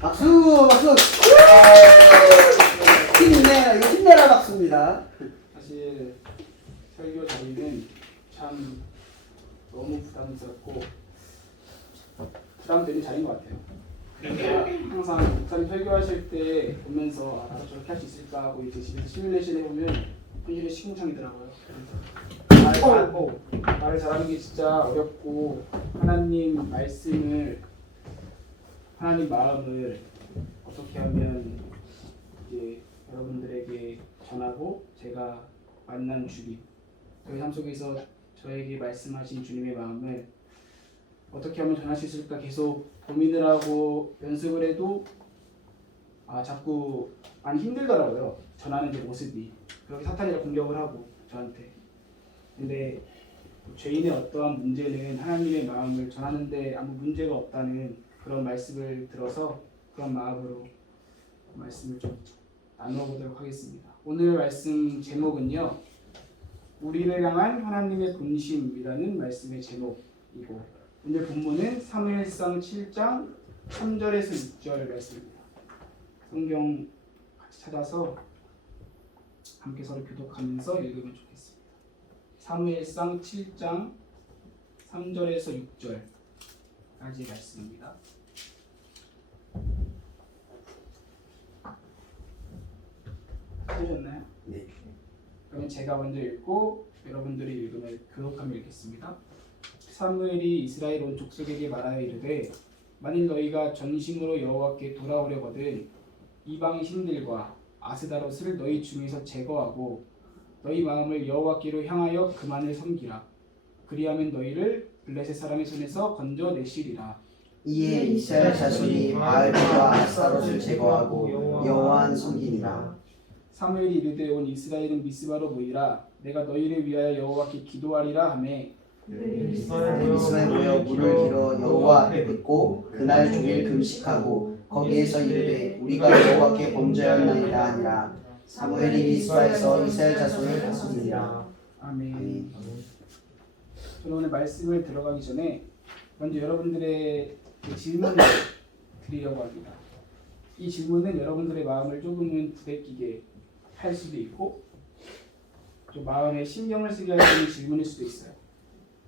박수 박수. 힘내 이거 힘내라 박수입니다. 사실 설교 자리는 참 너무 부담스럽고 부담되는 자리인 것 같아요. 제가 항상 목사님 설교하실 때 보면서 나도 저렇게 할 수 있을까 하고 이제 집에서 시뮬레이션 해보면 현실에 시궁창이더라고요. 말을 잘하는 게 진짜 어렵고 하나님 말씀을 하나님 마음을 어떻게 하면 이제 여러분들에게 전하고 제가 만난 주님 저희 삶 속에서 저에게 말씀하신 주님의 마음을 어떻게 하면 전할 수 있을까 계속 고민을 하고 연습을 해도 자꾸 많이 힘들더라고요. 전하는 제 모습이. 그렇게 사탄이라 공격을 하고 저한테. 근데 죄인의 어떠한 문제는 하나님의 마음을 전하는데 아무 문제가 없다는 그런 말씀을 들어서 그런 마음으로 말씀을 좀 나눠보도록 하겠습니다. 오늘 말씀 제목은요. 우리를 향한 하나님의 본심이라는 말씀의 제목이고 오늘 본문은 사무엘상 7장 3절에서 6절 말씀입니다. 성경 같이 찾아서 함께 서로 교독하면서 읽으면 좋겠습니다. 사무엘상 7장 3절에서 6절까지 말씀입니다. 찾으셨나요? 네. 그러면 제가 먼저 읽고 여러분들이 읽으면 교독하며 읽겠습니다. 사무엘이 이스라엘 온 족속에게 말하여 이르되 만일 너희가 전심으로 여호와께 돌아오려거든 이방 신들과 아스다롯을 너희 중에서 제거하고 너희 마음을 여호와께로 향하여 그만을 섬기라. 그리하면 너희를 블레셋 사람의 손에서 건져내시리라. 이에 이스라엘 자손이 바알과 아스타롯을 제거하고 여호와를 섬기니라. 사무엘이 이르되 온 이스라엘은 미스바로 모이라. 내가 너희를 위하여 여호와께 기도하리라 하매 이스라엘 모여 물을 길어 여호와 앞에 붓고 그날 종일 금식하고 거기에서 이르되 우리가 여호와께 범죄하였나이다 하니라. 사무엘이 미스바에서 이스라엘 자손을 다스리니라. 아멘. 저는 오늘 말씀을 들어가기 전에 먼저 여러분들의 질문을 드리려고 합니다. 이 질문은 여러분들의 마음을 조금은 부대끼게 할 수도 있고 좀 마음에 신경을 쓰게 할 질문일 수도 있어요.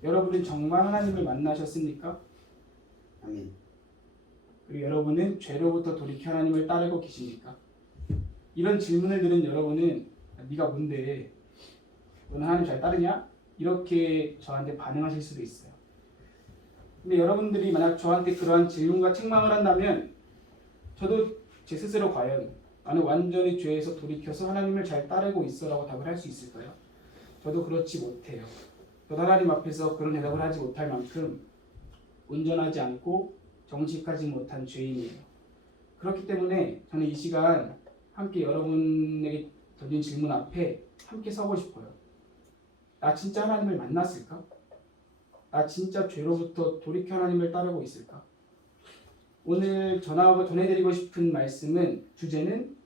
여러분은 정말 하나님을 만나셨습니까? 아멘. 그리고 여러분은 죄로부터 돌이켜 하나님을 따르고 계십니까? 이런 질문을 들은 여러분은 네가 뭔데? 너는 하나님 잘 따르냐? 이렇게 저한테 반응하실 수도 있어요. 근데 여러분들이 만약 저한테 그러한 질문과 책망을 한다면 저도 제 스스로 과연 나는 완전히 죄에서 돌이켜서 하나님을 잘 따르고 있어라고 답을 할 수 있을까요? 저도 그렇지 못해요. 저도 하나님 앞에서 그런 대답을 하지 못할 만큼 온전하지 않고 정직하지 못한 죄인이에요. 그렇기 때문에 저는 이 시간 함께 여러분에게 던진 질문 앞에 함께 서고 싶어요. 나 진짜 하나님을 만났을까? 나 진짜 죄로부터 돌이켜 하나님을 따르고 있을까? 오늘 전해드리고 싶은 말씀은 주제는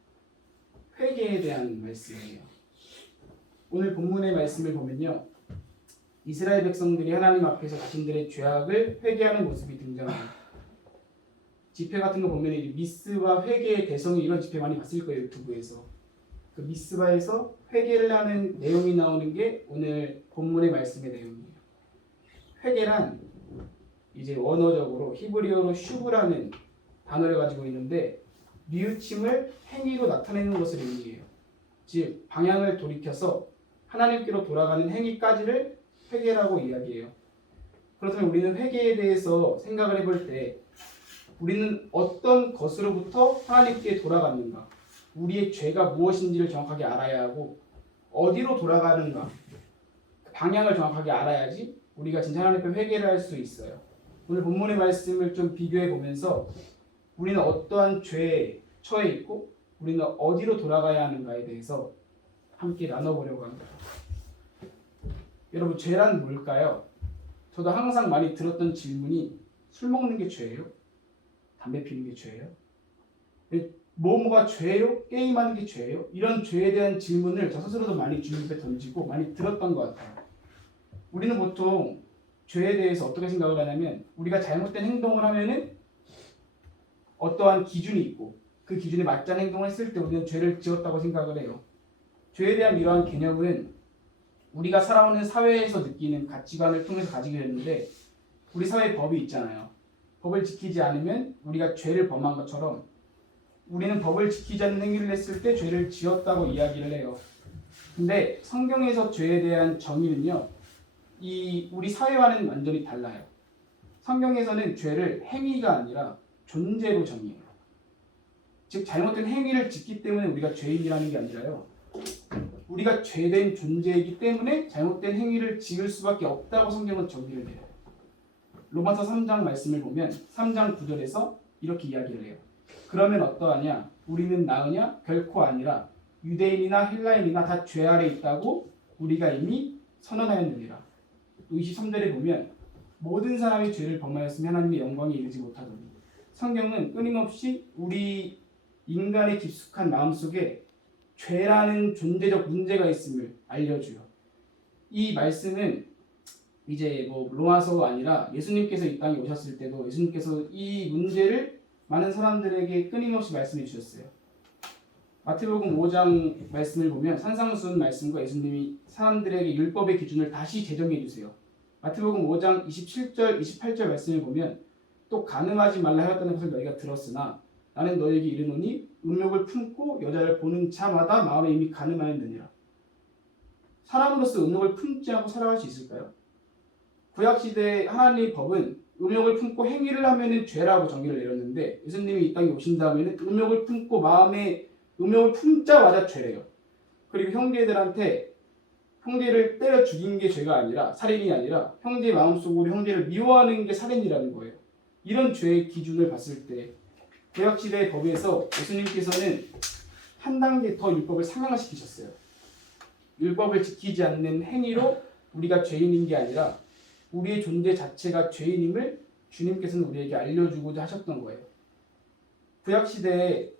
회개에 대한 말씀이에요. 오늘 본문의 말씀을 보면요. 이스라엘 백성들이 하나님 앞에서 자신들의 죄악을 회개하는 모습이 등장합니다. 집회 같은 거 보면 미스바 회개의 대성이 이런 집회 많이 봤을 거예요. 유튜브에서. 그 미스바에서 회개를 하는 내용이 나오는 게 오늘 본문의 말씀의 내용이에요. 회개란 이제 원어적으로 히브리어로 슈브라는 단어를 가지고 있는데 뉘우침을 행위로 나타내는 것을 의미해요. 즉 방향을 돌이켜서 하나님께로 돌아가는 행위까지를 회개라고 이야기해요. 그렇다면 우리는 회개에 대해서 생각을 해볼 때 우리는 어떤 것으로부터 하나님께 돌아갔는가? 우리의 죄가 무엇인지를 정확하게 알아야 하고 어디로 돌아가는가? 방향을 정확하게 알아야지 우리가 진짜 하나님 앞에 회개를 할 수 있어요. 오늘 본문의 말씀을 좀 비교해 보면서 우리는 어떠한 죄에 처해 있고 우리는 어디로 돌아가야 하는가에 대해서 함께 나눠보려고 합니다. 여러분 죄란 뭘까요? 저도 항상 많이 들었던 질문이 술 먹는 게 죄예요? 담배 피우는 게 죄예요? 뭐가 죄예요? 게임하는 게 죄예요? 이런 죄에 대한 질문을 저 스스로도 많이 주님께 던지고 많이 들었던 것 같아요. 우리는 보통 죄에 대해서 어떻게 생각을 하냐면 우리가 잘못된 행동을 하면은 어떠한 기준이 있고 그 기준에 맞지 않는 행동을 했을 때 우리는 죄를 지었다고 생각을 해요. 죄에 대한 이러한 개념은 우리가 살아오는 사회에서 느끼는 가치관을 통해서 가지게 됐는데 우리 사회에 법이 있잖아요. 법을 지키지 않으면 우리가 죄를 범한 것처럼 우리는 법을 지키지 않는 행위를 했을 때 죄를 지었다고 이야기를 해요. 근데 성경에서 죄에 대한 정의는요, 우리 사회와는 완전히 달라요. 성경에서는 죄를 행위가 아니라 존재로 정의해요. 즉 잘못된 행위를 짓기 때문에 우리가 죄인이라는 게 아니라요. 우리가 죄된 존재이기 때문에 잘못된 행위를 지을 수밖에 없다고 성경은 정의를 해요. 로마서 3장 말씀을 보면 3장 9절에서 이렇게 이야기를 해요. 그러면 어떠하냐? 우리는 나으냐? 결코 아니라 유대인이나 헬라인이나 다 죄 아래 있다고 우리가 이미 선언하였느니라. 23절에 보면 모든 사람이 죄를 범하였으면 하나님의 영광에 이르지 못하더니 성경은 끊임없이 우리 인간의 깊숙한 마음속에 죄라는 존재적 문제가 있음을 알려줘요. 이 말씀은 이제 뭐 로마서가 아니라 예수님께서 이 땅에 오셨을 때도 예수님께서 이 문제를 많은 사람들에게 끊임없이 말씀해 주셨어요. 마태복음 5장 말씀을 보면 산상수훈 말씀과 예수님이 사람들에게 율법의 기준을 다시 제정해 주세요. 마태복음 5장 27절, 28절 말씀을 보면 또 간음하지 말라 하였다는 것을 너희가 들었으나 나는 너희에게 이르노니 음욕을 품고 여자를 보는 자마다 마음에 이미 간음하였느니라. 사람으로서 음욕을 품지 않고 살아갈 수 있을까요? 구약시대 하나님의 법은 음욕을 품고 행위를 하면 죄라고 정의를 내렸는데 예수님이 이 땅에 오신 다음에는 음욕을 품고 마음에 음욕을 품자마자 죄래요. 그리고 형제를 때려 죽인 게 죄가 아니라 살인이 아니라 형제의 마음속으로 형제를 미워하는 게 살인이라는 거예요. 이런 죄의 기준을 봤을 때 구약시대의 법에서 예수님께서는 한 단계 더 율법을 상향시키셨어요. 율법을 지키지 않는 행위로 우리가 죄인인 게 아니라 우리의 존재 자체가 죄인임을 주님께서는 우리에게 알려주고자 하셨던 거예요. 구약시대에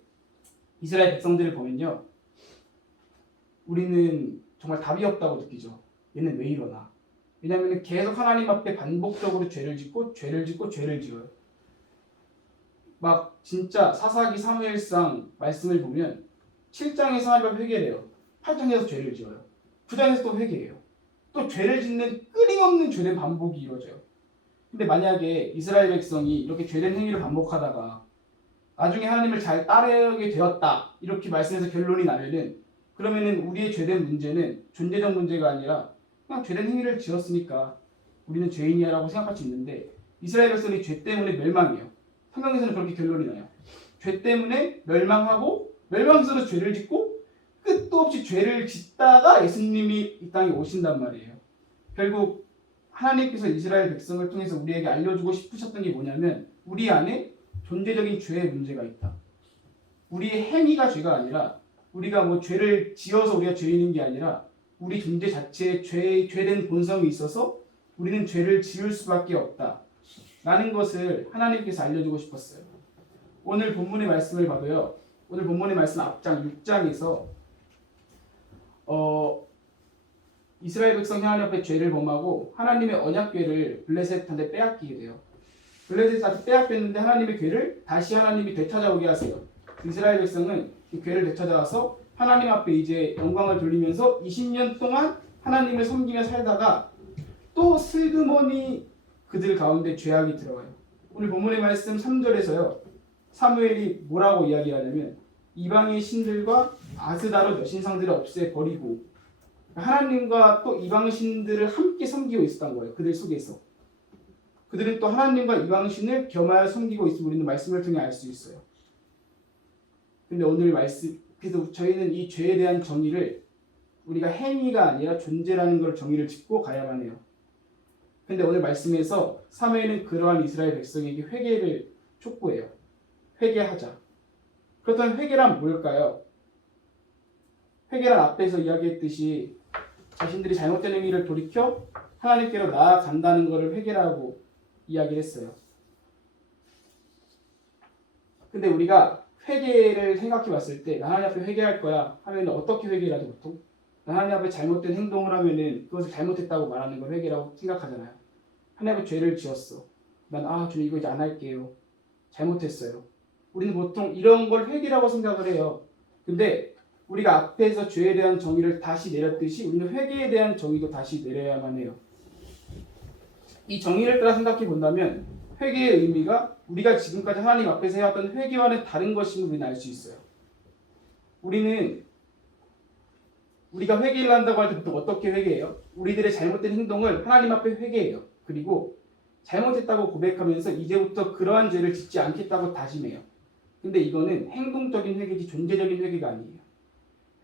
이스라엘 백성들을 보면요. 우리는 정말 답이 없다고 느끼죠. 얘는 왜 이러나. 왜냐하면 계속 하나님 앞에 반복적으로 죄를 짓고 죄를 지어요. 막 진짜 사사기 사무엘상 말씀을 보면 7장에서 하나님 앞에 회개를 해요. 8장에서 죄를 지어요. 9장에서 또 회개해요. 또 죄를 짓는 끊임없는 죄된 반복이 이루어져요. 근데 만약에 이스라엘 백성이 이렇게 죄된 행위를 반복하다가 나중에 하나님을 잘 따르게 되었다 이렇게 말씀해서 결론이 나면은 그러면은 우리의 죄된 문제는 존재적 문제가 아니라 그냥 죄된 행위를 지었으니까 우리는 죄인이야라고 생각할 수 있는데 이스라엘 백성이 죄 때문에 멸망해요. 성경에서는 그렇게 결론이 나요. 죄 때문에 멸망하고 멸망스러워 죄를 짓고 끝도 없이 죄를 짓다가 예수님이 이 땅에 오신단 말이에요. 결국 하나님께서 이스라엘 백성을 통해서 우리에게 알려주고 싶으셨던 게 뭐냐면 우리 안에 존재적인 죄의 문제가 있다. 우리의 행위가 죄가 아니라 우리가 뭐 죄를 지어서 우리가 죄인인 게 아니라 우리 존재 자체에 죄된 본성이 있어서 우리는 죄를 지을 수밖에 없다. 라는 것을 하나님께서 알려주고 싶었어요. 오늘 본문의 말씀을 봐도요. 오늘 본문의 말씀 앞장 6장에서 이스라엘 백성이 하나님 앞에 죄를 범하고 하나님의 언약궤를 블레셋한테 빼앗기게 돼요. 블레셋한테 빼앗겼는데 하나님의 궤를 다시 하나님이 되찾아오게 하세요. 이스라엘 백성은 이 궤를 되찾아와서 하나님 앞에 이제 영광을 돌리면서 20년 동안 하나님을 섬기며 살다가 또 슬그머니 그들 가운데 죄악이 들어와요. 오늘 본문의 말씀 3절에서요. 사무엘이 뭐라고 이야기하냐면 이방의 신들과 아스다롯 여신상들을 없애버리고 하나님과 또 이방의 신들을 함께 섬기고 있었던 거예요. 그들 속에서. 그들은 또 하나님과 이방의 신을 겸하여 섬기고 있음을 우리는 말씀을 통해 알 수 있어요. 근데 오늘 말씀, 그래서 저희는 이 죄에 대한 정의를 우리가 행위가 아니라 존재라는 걸 정의를 짓고 가야만 해요. 근데 오늘 말씀에서 사무엘은 그러한 이스라엘 백성에게 회개를 촉구해요. 회개하자. 그렇다면 회개란 뭘까요? 회개란 앞에서 이야기했듯이 자신들이 잘못된 행위를 돌이켜 하나님께로 나아간다는 것을 회개라고 이야기를 했어요. 근데 우리가 회개를 생각해 봤을 때 나 하나님 앞에 회개할 거야 하면 어떻게 회개를 하죠 보통? 나 하나님 앞에 잘못된 행동을 하면은 그것을 잘못했다고 말하는 걸 회개라고 생각하잖아요. 하나님 앞에 죄를 지었어. 난 주님 이거 이제 안 할게요. 잘못했어요. 우리는 보통 이런 걸 회개라고 생각을 해요. 근데 우리가 앞에서 죄에 대한 정의를 다시 내렸듯이 우리는 회개에 대한 정의도 다시 내려야만 해요. 이 정의를 따라 생각해 본다면 회개의 의미가 우리가 지금까지 하나님 앞에서 해왔던 회개와는 다른 것임을 우리는 알 수 있어요. 우리가 회개를 한다고 할 때 보통 어떻게 회개해요? 우리들의 잘못된 행동을 하나님 앞에 회개해요. 그리고 잘못했다고 고백하면서 이제부터 그러한 죄를 짓지 않겠다고 다짐해요. 근데 이거는 행동적인 회개지 존재적인 회개가 아니에요.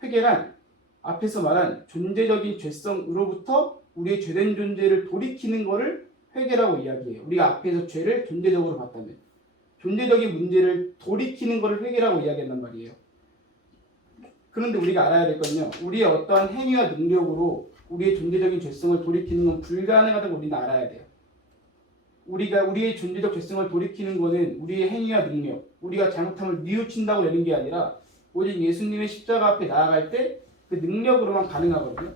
회개란 앞에서 말한 존재적인 죄성으로부터 우리의 죄된 존재를 돌이키는 것을 회개라고 이야기해요. 우리가 앞에서 죄를 존재적으로 봤다면 존재적인 문제를 돌이키는 것을 회개라고 이야기한단 말이에요. 그런데 우리가 알아야 될 건요. 우리의 어떠한 행위와 능력으로 우리의 존재적인 죄성을 돌이키는 건 불가능하다고 우리는 알아야 돼요. 우리의 존재적 죄성을 돌이키는 것은 우리의 행위와 능력, 우리가 잘못함을 뉘우친다고 되는 게 아니라 오직 예수님의 십자가 앞에 나아갈 때 그 능력으로만 가능하거든요.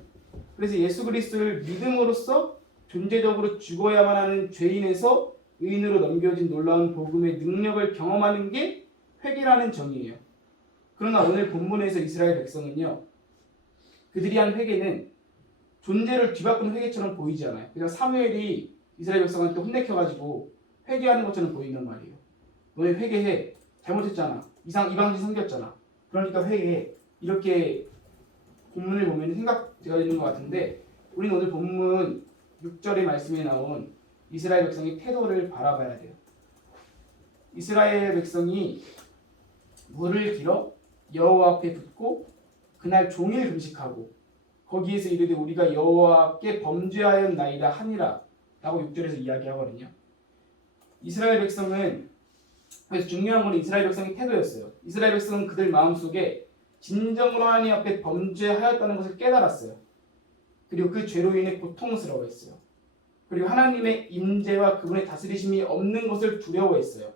그래서 예수 그리스도를 믿음으로써 존재적으로 죽어야만 하는 죄인에서 의인으로 넘겨진 놀라운 복음의 능력을 경험하는 게 회개라는 정의예요. 그러나 오늘 본문에서 이스라엘 백성은요. 그들이 한 회개는 존재를 뒤바꾸는 회개처럼 보이지 않아요. 그냥 사무엘이 이스라엘 백성한테 혼내켜가지고 회개하는 것처럼 보인단 말이에요. 너네 회개해. 잘못했잖아. 이방신 섬겼잖아. 그러니까 회개해. 이렇게 본문을 보면 생각되어 있는 것 같은데 우리는 오늘 본문 6절의 말씀에 나온 이스라엘 백성의 태도를 바라봐야 돼요. 이스라엘 백성이 물을 길어 여호와 앞에 붓고 그날 종일 금식하고 거기에서 이르되 우리가 여호와께 범죄하였나이다 하니라 라고 6절에서 이야기하거든요. 이스라엘 백성은 그래서 중요한 건 이스라엘 백성의 태도였어요. 이스라엘 백성은 그들 마음속에 진정으로 하나님 앞에 범죄하였다는 것을 깨달았어요. 그리고 그 죄로 인해 고통스러워했어요. 그리고 하나님의 임재와 그분의 다스리심이 없는 것을 두려워했어요.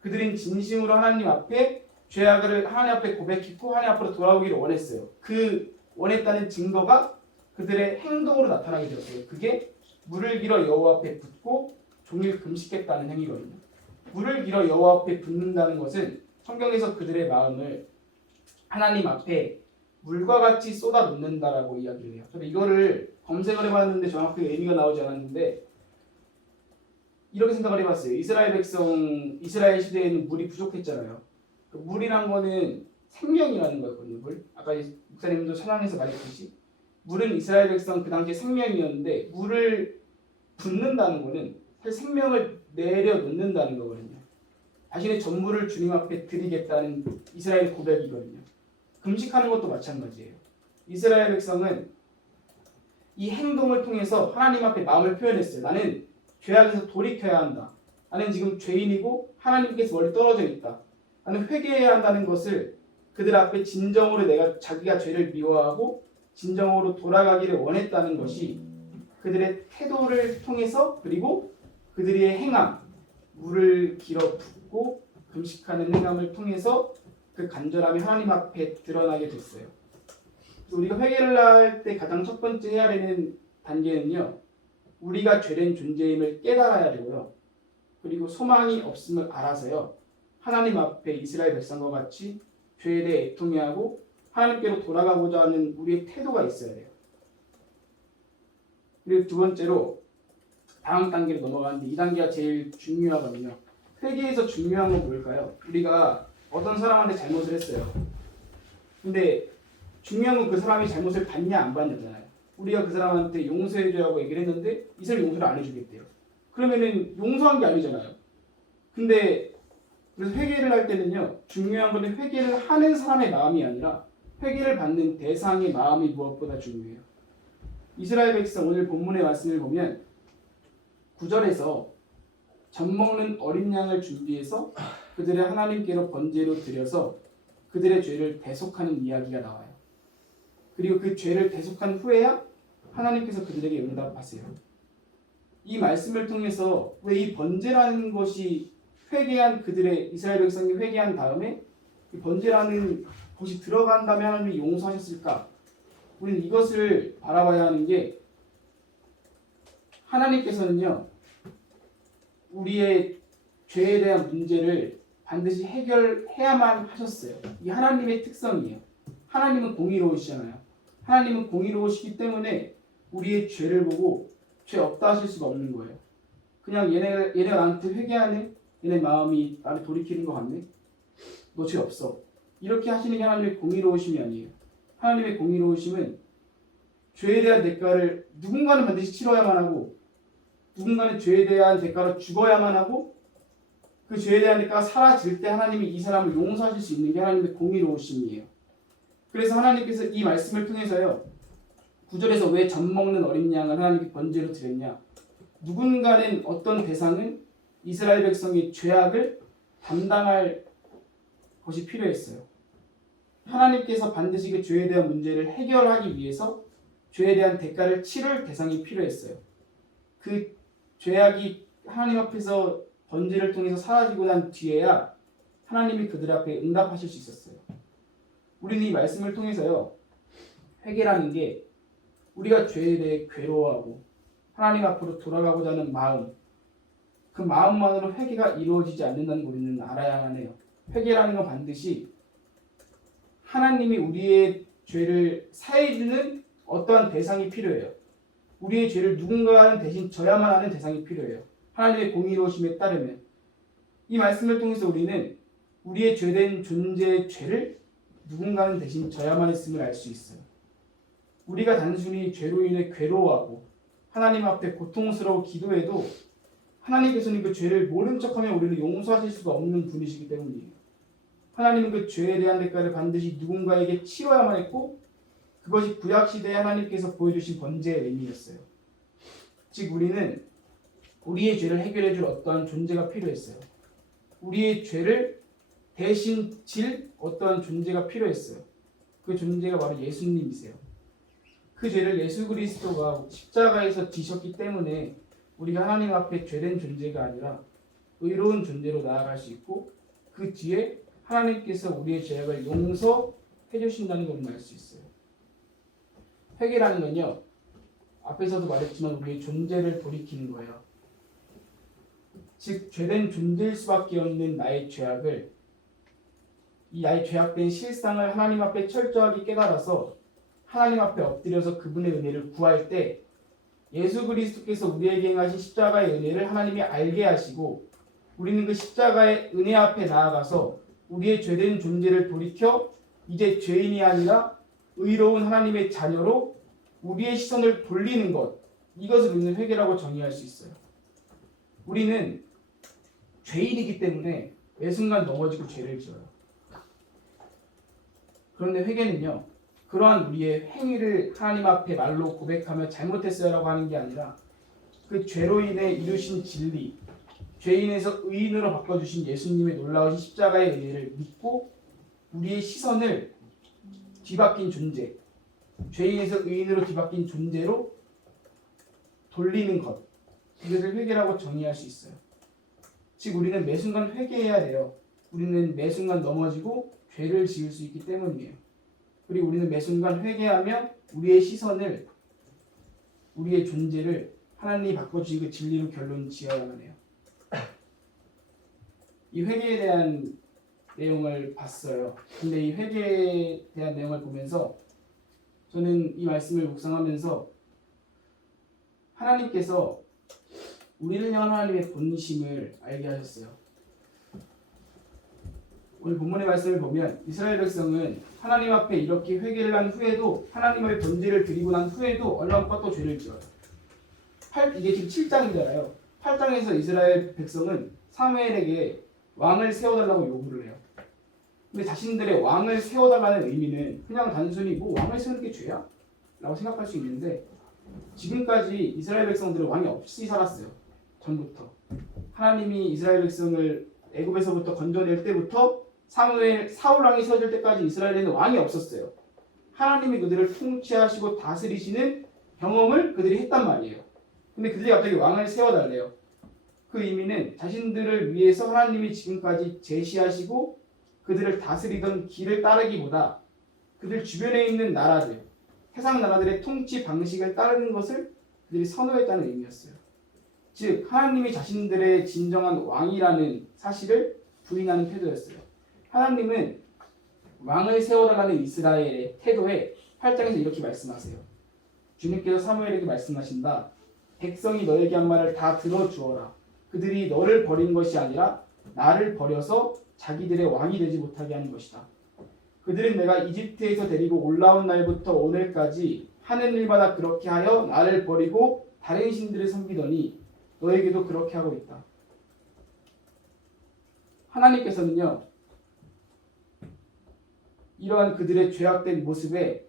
그들은 진심으로 하나님 앞에 죄악을 하나님 앞에 고백했고 하나님 앞으로 돌아오기를 원했어요. 그 원했다는 증거가 그들의 행동으로 나타나게 되었어요. 그게 물을 길어 여호와 앞에 붓고 종일 금식했다는 행위거든요. 물을 길어 여호와 앞에 붓는다는 것은 성경에서 그들의 마음을 하나님 앞에 물과 같이 쏟아 놓는다라고 이야기를 해요. 저는 이거를 검색을 해봤는데 정확하게 의미가 나오지 않았는데 이렇게 생각을 해봤어요. 이스라엘 시대에는 물이 부족했잖아요. 그 물이란 거는 생명이라는 거였거든요. 물. 아까 목사님도 찬양에서 말했듯이 물은 이스라엘 백성 그 당시에 생명이었는데 물을 붓는다는 거는 사실 생명을 내려놓는다는 거거든요. 자신의 전부를 주님 앞에 드리겠다는 이스라엘 고백이거든요. 금식하는 것도 마찬가지예요. 이스라엘 백성은 이 행동을 통해서 하나님 앞에 마음을 표현했어요. 나는 죄악에서 돌이켜야 한다. 나는 지금 죄인이고 하나님께서 멀리 떨어져 있다. 나는 회개해야 한다는 것을 그들 앞에 진정으로 자기가 죄를 미워하고 진정으로 돌아가기를 원했다는 것이 그들의 태도를 통해서 그리고 그들의 행함, 물을 길어 붓고 금식하는 행함을 통해서 그 간절함이 하나님 앞에 드러나게 됐어요. 우리가 회개를 할 때 가장 첫 번째 해야 되는 단계는요. 우리가 죄된 존재임을 깨달아야 되고요. 그리고 소망이 없음을 알아서요. 하나님 앞에 이스라엘 백성과 같이 죄에 대해 애통해하고 하나님께로 돌아가고자 하는 우리의 태도가 있어야 돼요. 그리고 두 번째로 다음 단계로 넘어가는데 이 단계가 제일 중요하거든요. 회개에서 중요한 건 뭘까요? 우리가 어떤 사람한테 잘못을 했어요. 근데 중요한 건 그 사람이 잘못을 받냐 안 받냐잖아요. 우리가 그 사람한테 용서해줘라고 얘기를 했는데 이 사람이 용서를 안 해주겠대요. 그러면은 용서한 게 아니잖아요. 근데 그래서 회개를 할 때는요. 중요한 건 회개를 하는 사람의 마음이 아니라 회개를 받는 대상의 마음이 무엇보다 중요해요. 이스라엘 백성 오늘 본문의 말씀을 보면 9절에서 젖 먹는 어린 양을 준비해서 그들의 하나님께로 번제로 드려서 그들의 죄를 대속하는 이야기가 나와요. 그리고 그 죄를 대속한 후에야 하나님께서 그들에게 응답하세요. 이 말씀을 통해서 왜 이 번제라는 것이 회개한 그들의 이스라엘 백성이 회개한 다음에 이 번제라는 것이 들어간다면 하나님이 용서하셨을까? 우리는 이것을 바라봐야 하는 게 하나님께서는요. 우리의 죄에 대한 문제를 반드시 해결해야만 하셨어요. 이게 하나님의 특성이에요. 하나님은 공의로우시잖아요. 하나님은 공의로우시기 때문에 우리의 죄를 보고 죄 없다 하실 수가 없는 거예요. 그냥 얘네가 나한테 회개하네? 얘네 마음이 나를 돌이키는 것 같네? 너 죄 없어. 이렇게 하시는 게 하나님의 공의로우심이 아니에요. 하나님의 공의로우심은 죄에 대한 대가를 누군가는 반드시 치러야만 하고 누군가는 죄에 대한 대가로 죽어야만 하고 그 죄에 대한 대가가 사라질 때 하나님이 이 사람을 용서하실 수 있는 게 하나님의 공의로우심이에요. 그래서 하나님께서 이 말씀을 통해서요. 9절에서 왜 젖 먹는 어린 양을 하나님께 번제로 드렸냐. 누군가는 어떤 대상은 이스라엘 백성의 죄악을 담당할 것이 필요했어요. 하나님께서 반드시 그 죄에 대한 문제를 해결하기 위해서 죄에 대한 대가를 치를 대상이 필요했어요. 그 죄악이 하나님 앞에서 번제를 통해서 사라지고 난 뒤에야 하나님이 그들 앞에 응답하실 수 있었어요. 우리는 이 말씀을 통해서요. 회개라는 게 우리가 죄에 대해 괴로워하고 하나님 앞으로 돌아가고자 하는 마음, 그 마음만으로 회개가 이루어지지 않는다는 걸 우리는 알아야만 해요. 회개라는 건 반드시 하나님이 우리의 죄를 사해주는 어떠한 대상이 필요해요. 우리의 죄를 누군가는 대신 져야만 하는 대상이 필요해요. 하나님의 공의로우심에 따르면 이 말씀을 통해서 우리는 우리의 죄된 존재의 죄를 누군가는 대신 져야만 했음을 알 수 있어요. 우리가 단순히 죄로 인해 괴로워하고 하나님 앞에 고통스러워 기도해도 하나님께서는 그 죄를 모른 척하면 우리를 용서하실 수가 없는 분이시기 때문이에요. 하나님은 그 죄에 대한 대가를 반드시 누군가에게 치러야만 했고 그것이 구약시대에 하나님께서 보여주신 번제의 의미였어요. 즉 우리는 우리의 죄를 해결해줄 어떠한 존재가 필요했어요. 우리의 죄를 대신 질 어떠한 존재가 필요했어요. 그 존재가 바로 예수님이세요. 그 죄를 예수 그리스도가 십자가에서 지셨기 때문에 우리가 하나님 앞에 죄된 존재가 아니라 의로운 존재로 나아갈 수 있고 그 뒤에 하나님께서 우리의 죄악을 용서해 주신다는 걸 알 수 있어요. 회개라는 건요. 앞에서도 말했지만 우리의 존재를 돌이키는 거예요. 즉 죄된 존재일 수밖에 없는 나의 죄악을 이 나의 죄악된 실상을 하나님 앞에 철저하게 깨달아서 하나님 앞에 엎드려서 그분의 은혜를 구할 때 예수 그리스도께서 우리에게 행하신 십자가의 은혜를 하나님이 알게 하시고 우리는 그 십자가의 은혜 앞에 나아가서 우리의 죄된 존재를 돌이켜 이제 죄인이 아니라 의로운 하나님의 자녀로 우리의 시선을 돌리는 것, 이것을 우리는 회개라고 정의할 수 있어요. 우리는 죄인이기 때문에 매 순간 넘어지고 죄를 지어요. 그런데 회개는요, 그러한 우리의 행위를 하나님 앞에 말로 고백하며 잘못했어요라고 하는 게 아니라 그 죄로 인해 이루신 진리, 죄인에서 의인으로 바꿔주신 예수님의 놀라우신 십자가의 은혜를 믿고 우리의 시선을 뒤바뀐 존재, 죄인에서 의인으로 뒤바뀐 존재로 돌리는 것, 이것을 회개라고 정의할 수 있어요. 즉 우리는 매 순간 회개해야 돼요. 우리는 매 순간 넘어지고 죄를 지을 수 있기 때문이에요. 그리고 우리는 매 순간 회개하며 우리의 시선을, 우리의 존재를 하나님이 바꿔주신 그 진리로 결론 지어야만 해요. 이 회개에 대한 내용을 봤어요. 근데 이 회개에 대한 내용을 보면서 저는 이 말씀을 묵상하면서 하나님께서 우리를 향한 하나님의 본심을 알게 하셨어요. 오늘 본문의 말씀을 보면 이스라엘 백성은 하나님 앞에 이렇게 회개를 한 후에도 하나님의 번제를 드리고 난 후에도 얼마나 또 죄를 지어요. 이게 지금 7장이잖아요. 8장에서 이스라엘 백성은 사무엘에게 왕을 세워달라고 요구를 해요. 근데 자신들의 왕을 세워달라는 의미는 그냥 단순히 뭐 왕을 세우는 게 죄야? 라고 생각할 수 있는데 지금까지 이스라엘 백성들은 왕이 없이 살았어요. 전부터. 하나님이 이스라엘 백성을 애굽에서부터 건져낼 때부터 사울 왕이 세워질 때까지 이스라엘에는 왕이 없었어요. 하나님이 그들을 통치하시고 다스리시는 경험을 그들이 했단 말이에요. 근데 그들이 갑자기 왕을 세워달래요. 그 의미는 자신들을 위해서 하나님이 지금까지 제시하시고 그들을 다스리던 길을 따르기보다 그들 주변에 있는 나라들, 세상 나라들의 통치 방식을 따르는 것을 그들이 선호했다는 의미였어요. 즉 하나님이 자신들의 진정한 왕이라는 사실을 부인하는 태도였어요. 하나님은 왕을 세워달라는 이스라엘의 태도에 8장에서 이렇게 말씀하세요. 주님께서 사무엘에게 말씀하신다. 백성이 너에게 한 말을 다 들어주어라. 그들이 너를 버린 것이 아니라 나를 버려서 자기들의 왕이 되지 못하게 하는 것이다. 그들은 내가 이집트에서 데리고 올라온 날부터 오늘까지 하는 일마다 그렇게 하여 나를 버리고 다른 신들을 섬기더니 너에게도 그렇게 하고 있다. 하나님께서는요, 이러한 그들의 죄악된 모습에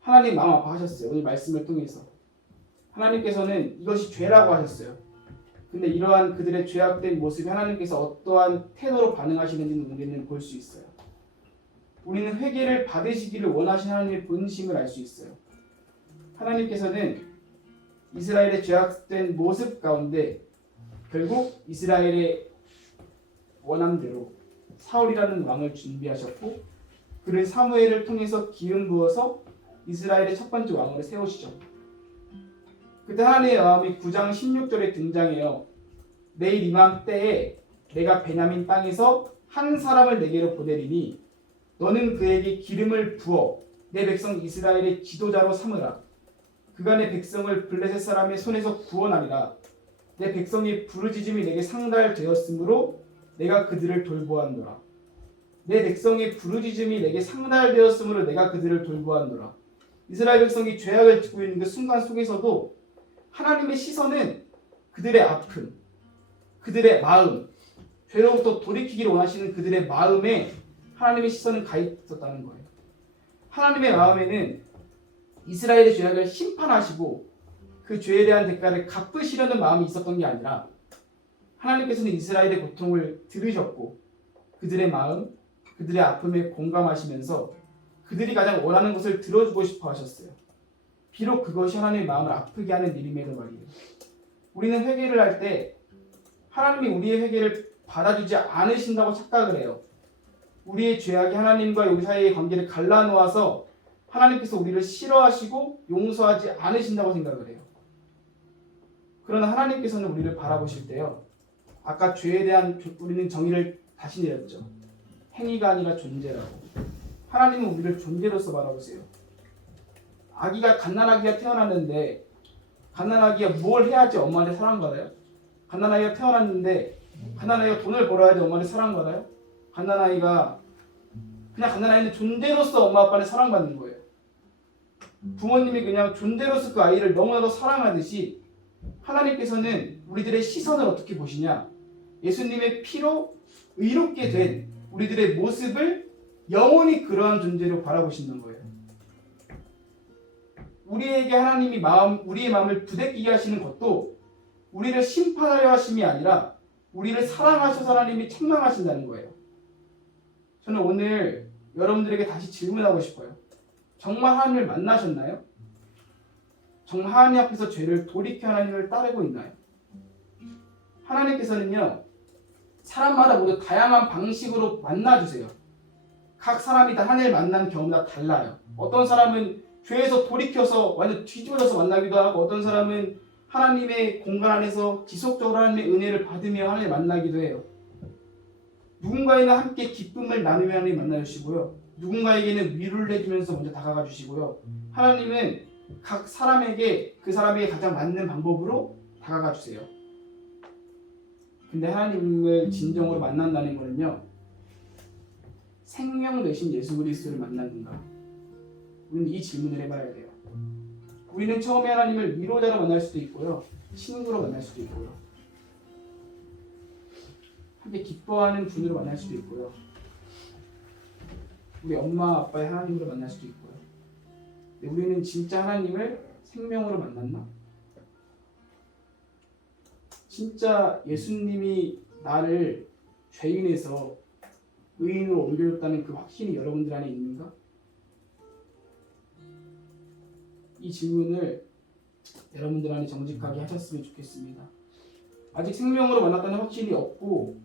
하나님 마음 아파하셨어요. 오늘 말씀을 통해서 하나님께서는 이것이 죄라고 하셨어요. 근데 이러한 그들의 죄악된 모습에 하나님께서 어떠한 태도로 반응하시는지는 우리는 볼 수 있어요. 우리는 회개를 받으시기를 원하시는 하나님의 본심을 알 수 있어요. 하나님께서는 이스라엘의 죄악된 모습 가운데 결국 이스라엘의 원함대로 사울이라는 왕을 준비하셨고, 그를 사무엘을 통해서 기름 부어서 이스라엘의 첫 번째 왕으로 세우시죠. 그때 하나님의 마음이 9장 16절에 등장해요. 내일 이맘때에 내가 베냐민 땅에서 한 사람을 내게로 보내리니 너는 그에게 기름을 부어 내 백성 이스라엘의 지도자로 삼으라. 그가 내 백성을 블레셋 사람의 손에서 구원하리라. 내 백성의 부르짖음이 내게 상달되었으므로 내가 그들을 돌보았노라. 내 백성의 부르짖음이 내게 상달되었으므로 내가 그들을 돌보았노라. 이스라엘 백성이 죄악을 짓고 있는 그 순간 속에서도 하나님의 시선은 그들의 아픔, 그들의 마음, 죄로부터 돌이키기를 원하시는 그들의 마음에 하나님의 시선은 가 있었다는 거예요. 하나님의 마음에는 이스라엘의 죄악을 심판하시고 그 죄에 대한 대가를 갚으시려는 마음이 있었던 게 아니라, 하나님께서는 이스라엘의 고통을 들으셨고 그들의 마음, 그들의 아픔에 공감하시면서 그들이 가장 원하는 것을 들어주고 싶어 하셨어요. 비록 그것이 하나님의 마음을 아프게 하는 일임에도 말이에요. 우리는 회개를 할 때 하나님이 우리의 회개를 받아주지 않으신다고 착각을 해요. 우리의 죄악이 하나님과 우리 사이의 관계를 갈라놓아서 하나님께서 우리를 싫어하시고 용서하지 않으신다고 생각을 해요. 그러나 하나님께서는 우리를 바라보실 때요, 아까 죄에 대한 우리는 정의를 다시 내렸죠. 행위가 아니라 존재라고. 하나님은 우리를 존재로서 바라보세요. 아기가 갓난아기가 태어났는데 갓난아기가 뭘 해야지 엄마한테 사랑받아요? 갓난아기가 태어났는데 갓난아기가 돈을 벌어야지 엄마한테 사랑받아요? 갓난아이가 그냥 갓난아이는 존재로서 엄마 아빠한테 사랑받는 거예요. 부모님이 그냥 존재로서 그 아이를 너무나도 사랑하듯이 하나님께서는 우리들의 시선을 어떻게 보시냐? 예수님의 피로 의롭게 된 우리들의 모습을 영원히 그러한 존재로 바라보시는 거예요. 우리에게 하나님이 우리의 마음을 부대끼게 하시는 것도 우리를 심판하려 하심이 아니라 우리를 사랑하셔서 하나님이 책망하신다는 거예요. 저는 오늘 여러분들에게 다시 질문하고 싶어요. 정말 하나님을 만나셨나요? 정말 하나님 앞에서 죄를 돌이켜 하나님을 따르고 있나요? 하나님께서는요, 사람마다 모두 다양한 방식으로 만나주세요. 각 사람이 다 하나님을 만나는 경험이 다 달라요. 어떤 사람은 죄에서 돌이켜서 완전 뒤집어져서 만나기도 하고, 어떤 사람은 하나님의 공간 안에서 지속적으로 하나님의 은혜를 받으며 하나님을 만나기도 해요. 누군가에는 함께 기쁨을 나누며 하나님 만나주시고요, 누군가에게는 위로를 해주면서 먼저 다가가 주시고요, 하나님은 각 사람에게 그 사람에게 가장 맞는 방법으로 다가가 주세요. 근데 하나님을 진정으로 만난다는 거는요, 생명 되신 예수 그리스도를 만나는가? 우리는 이 질문을 해봐야 돼요. 우리는 처음에 하나님을 위로자로 만날 수도 있고요, 친구로 만날 수도 있고요, 함께 기뻐하는 분으로 만날 수도 있고요, 우리 엄마 아빠의 하나님으로 만날 수도 있고요. 근데 우리는 진짜 하나님을 생명으로 만났나? 진짜 예수님이 나를 죄인에서 의인으로 옮겨줬다는 그 확신이 여러분들 안에 있는가? 이 질문을 여러분들 안에 정직하게 하셨으면 좋겠습니다. 아직 생명으로 만났다는 확신이 없고,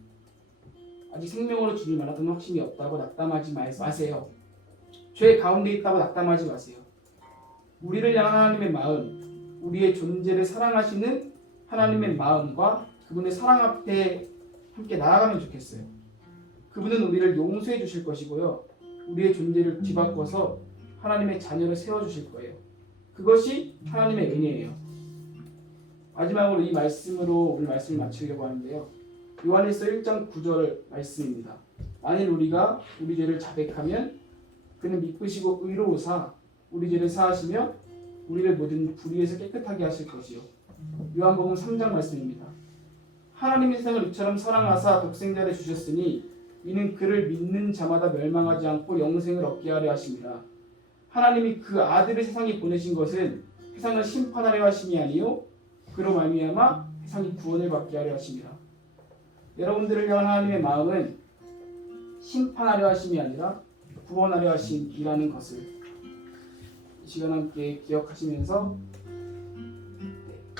아직 생명으로 주님을 만났다는 확신이 없다고 낙담하지 마세요. 죄 가운데 있다고 낙담하지 마세요. 우리를 향한 하나님의 마음, 우리의 존재를 사랑하시는 하나님의 마음과 그분의 사랑 앞에 함께 나아가면 좋겠어요. 그분은 우리를 용서해 주실 것이고요. 우리의 존재를 뒤바꿔서 하나님의 자녀를 세워주실 거예요. 그것이 하나님의 은혜예요. 마지막으로 이 말씀으로 오늘 말씀을 마치려고 하는데요. 요한일서 1장 9절 말씀입니다. 만일 우리가 우리 죄를 자백하면 그는 믿으시고 의로우사 우리 죄를 사하시며 우리를 모든 불의에서 깨끗하게 하실 것이요. 요한복음 3장 말씀입니다. 하나님이 세상을 이처럼 사랑하사 독생자를 주셨으니 이는 그를 믿는 자마다 멸망하지 않고 영생을 얻게 하려 하심이라. 하나님이 그 아들을 세상에 보내신 것은 세상을 심판하려 하심이 아니요 그로 말미암아 세상이 구원을 받게 하려 하심이라. 여러분들을 향한 하나님의 마음은 심판하려 하심이 아니라 구원하려 하심이라는 것을 이 시간 함께 기억하시면서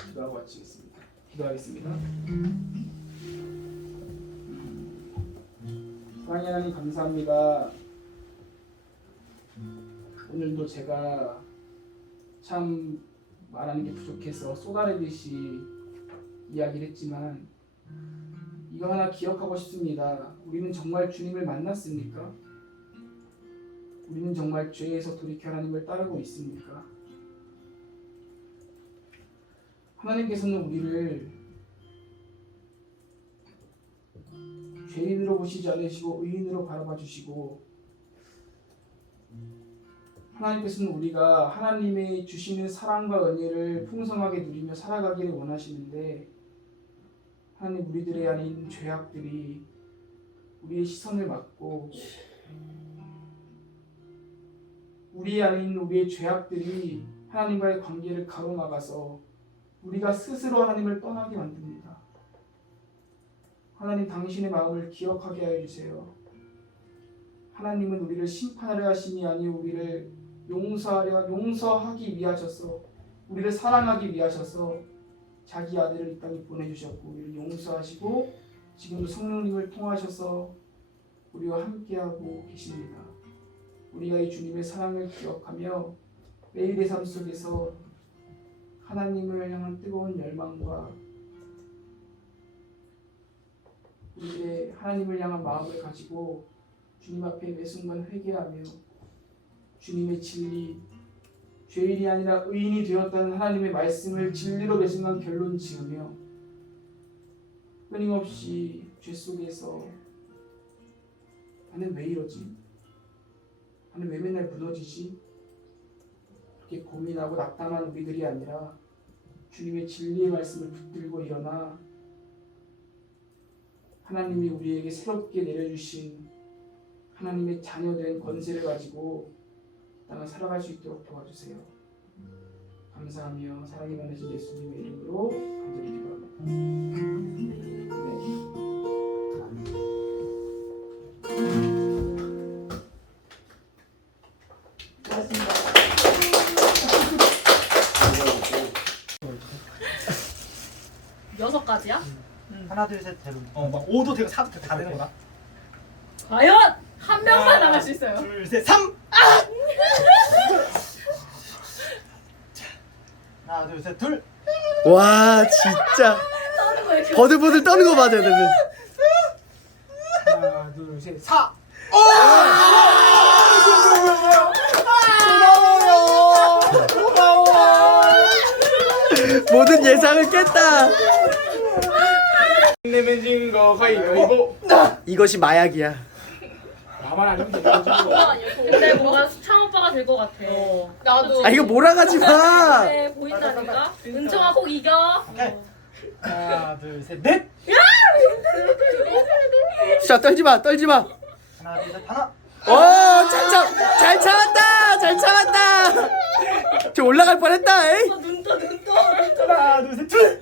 기도하고 마치겠습니다. 기도하겠습니다. 사랑의 하나님 감사합니다. 오늘도 제가 참 말하는 게 부족해서 쏟아내듯이 이야기를 했지만 이거 하나 기억하고 싶습니다. 우리는 정말 주님을 만났습니까? 우리는 정말 죄에서 돌이켜 하나님을 따르고 있습니까? 하나님께서는 우리를 죄인으로 보시지 않으시고 의인으로 바라봐 주시고 하나님께서는 우리가 하나님의 주시는 사랑과 은혜를 풍성하게 누리며 살아가기를 원하시는데 하나님 우리들의 아닌 죄악들이 우리의 시선을 막고 우리 아닌 우리의 죄악들이 하나님과의 관계를 가로막아서 우리가 스스로 하나님을 떠나게 만듭니다. 하나님 당신의 마음을 기억하게 하여 주세요. 하나님은 우리를 심판하려 하심이 아니요 우리를 용서하기 위하셔서 우리를 사랑하기 위하셔서 자기 아들을 이 땅에 보내주셨고 우리를 용서하시고 지금도 성령님을 통하셔서 우리와 함께하고 계십니다. 우리가 이 주님의 사랑을 기억하며 매일의 삶 속에서 하나님을 향한 뜨거운 열망과 우리의 하나님을 향한 마음을 가지고 주님 앞에 매 순간 회개하며 주님의 진리, 죄인이 아니라 의인이 되었다는 하나님의 말씀을 진리로 매 순간 결론 지으며 끊임없이 죄 속에서 나는 왜 이러지? 나는 왜 맨날 무너지지? 그렇게 고민하고 낙담한 우리들이 아니라 주님의 진리의 말씀을 붙들고 일어나 하나님이 우리에게 새롭게 내려주신 하나님의 자녀된 권세를 가지고 땅을 살아갈 수 있도록 도와주세요. 감사하며 사랑이 많으신 예수님의 이름으로 간절히 기도합니다. 네. 여섯 가지야? 하나 둘 셋 되는 막 5도 되고 4도 되고 다 되는 거다. 과연 한 명만 나갈 수 있어요. 둘 셋 3. 하나 둘 셋 둘. 와 진짜 떠는 거 이렇게. 버들버들 떠는 거 맞아요. 네. 하나, 둘, 셋, 4. 모든 예상을 깼다. 내면 진거 가위바위보. 이것이 마약이야. 나만 아니면 되는 근데 뭔가 수창 오빠가 될 것 같아. 나도. 아 이거 몰아가지 마. 네, 보인다니까. 은총아 꼭 이겨. 오케이. 하나 둘 셋 넷. 자 떨지 마, 떨지 마. 하나 둘 셋 하나. 잘 참았다, 잘 참았다. 저 올라갈 뻔했다. 에이. 눈 떠. 하나 둘 셋 둘.